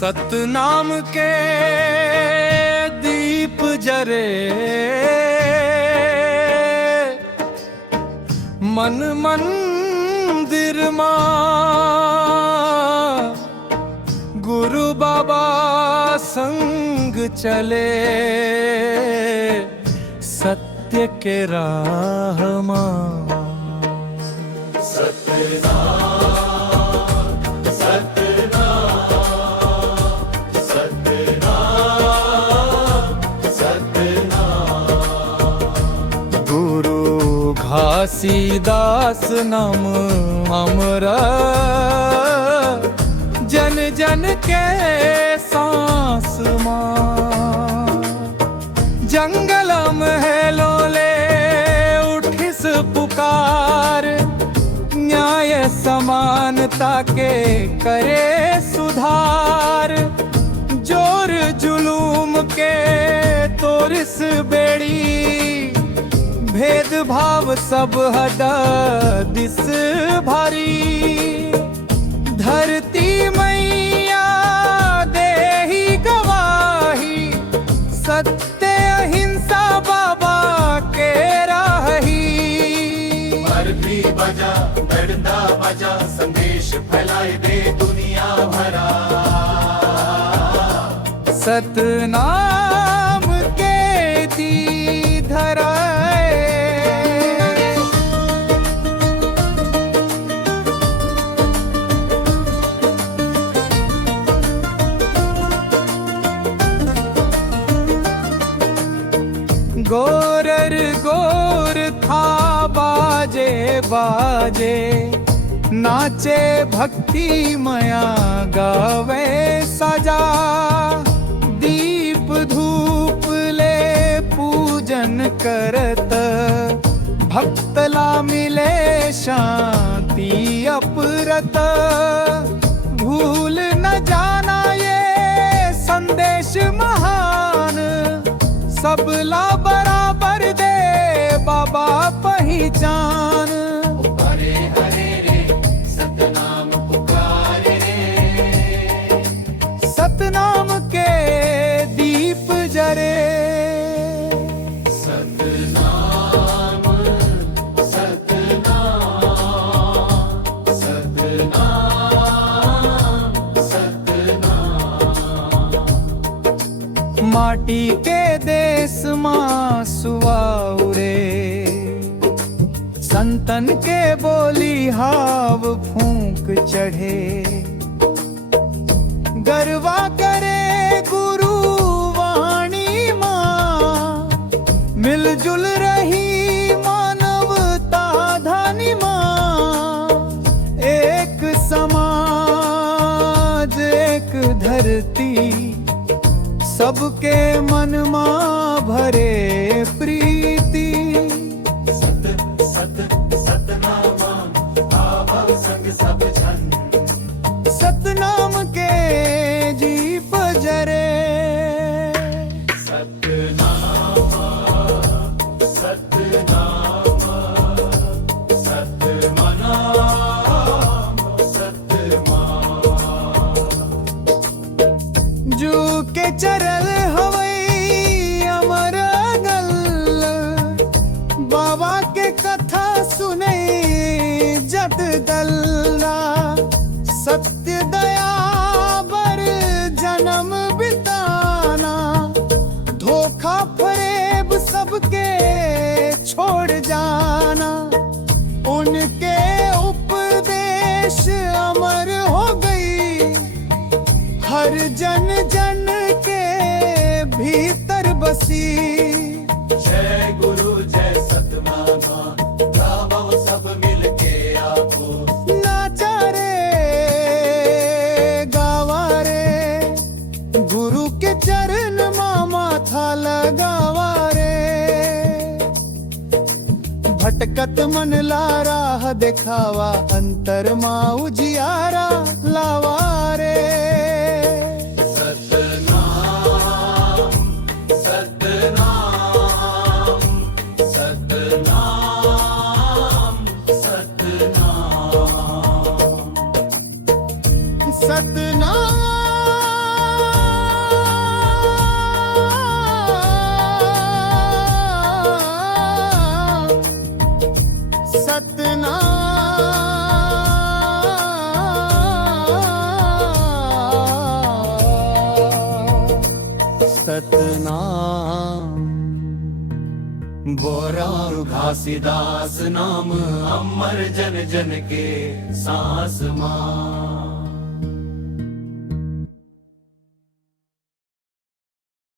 सतनाम के दीप जरे, मन मंदिर मां गुरु बाबा संग चले, सत्य के राह मां। घासीदास नाम अमरा, जन जन के सांस मां। जंगल महलों ले उठिस पुकार, न्याय समानता के करे सुधार। जोर जुलूम के तोरिस बेड़ी, भेदभाव सब हटा दिस भारी। धरती मैया देही गवाही, सत्य अहिंसा बाबा के राही। बरती बजा डरता बजा, संदेश फैलाए दे दुनिया भरा। सतनाम के दी धरा, गोरर गोर था बाजे बाजे, नाचे भक्ति मया गावे सजा। दीप धूप ले पूजन करत, भक्तला मिले शांति अपरत। भूल न जाना ये संदेश महान, सबला बराबर दे बाबा पहचान। हरे हरे रे सतनाम पुकारे रे, सतनाम के दीप जरे। सतनाम सतनाम सतनाम सतनाम। माटी के देश मां सुवाउरे, संतन के बोली हाव फूंक चढ़े। गरवा करे गुरु वाणी मां, मिलजुल रही मानवता धानी मां। एक समाज एक धरती, सबके मन मां भरे प्रीति। सत सत सतनाम आवो संग सब जन, सतनाम के दीप जरे। सतनाम सतनाम सतनाम सतनाम। जू के चरल हवई अमर गल, बाबा के कथा सुने जत दल्ला। सत्य दया बर जन्म बिताना, धोखा फरेब सबके छोड़ जाना। उनके उपदेश अमर हो गई, हर जन जन के भीतर बसी। जय गुरु जय सतनामा, गावो सब मिलके आपो। नाचा रे गावा रे, गुरु के चरण मामा था लगावा रे। भटकत मन ला राह दिखावा, अंतर माँ उजियारा लावा रे। सतनाम सतनाम सतनाम सतनाम। सतनाम सतनाम। बोरा घासीदास नाम अमर जन जन के सांस मां।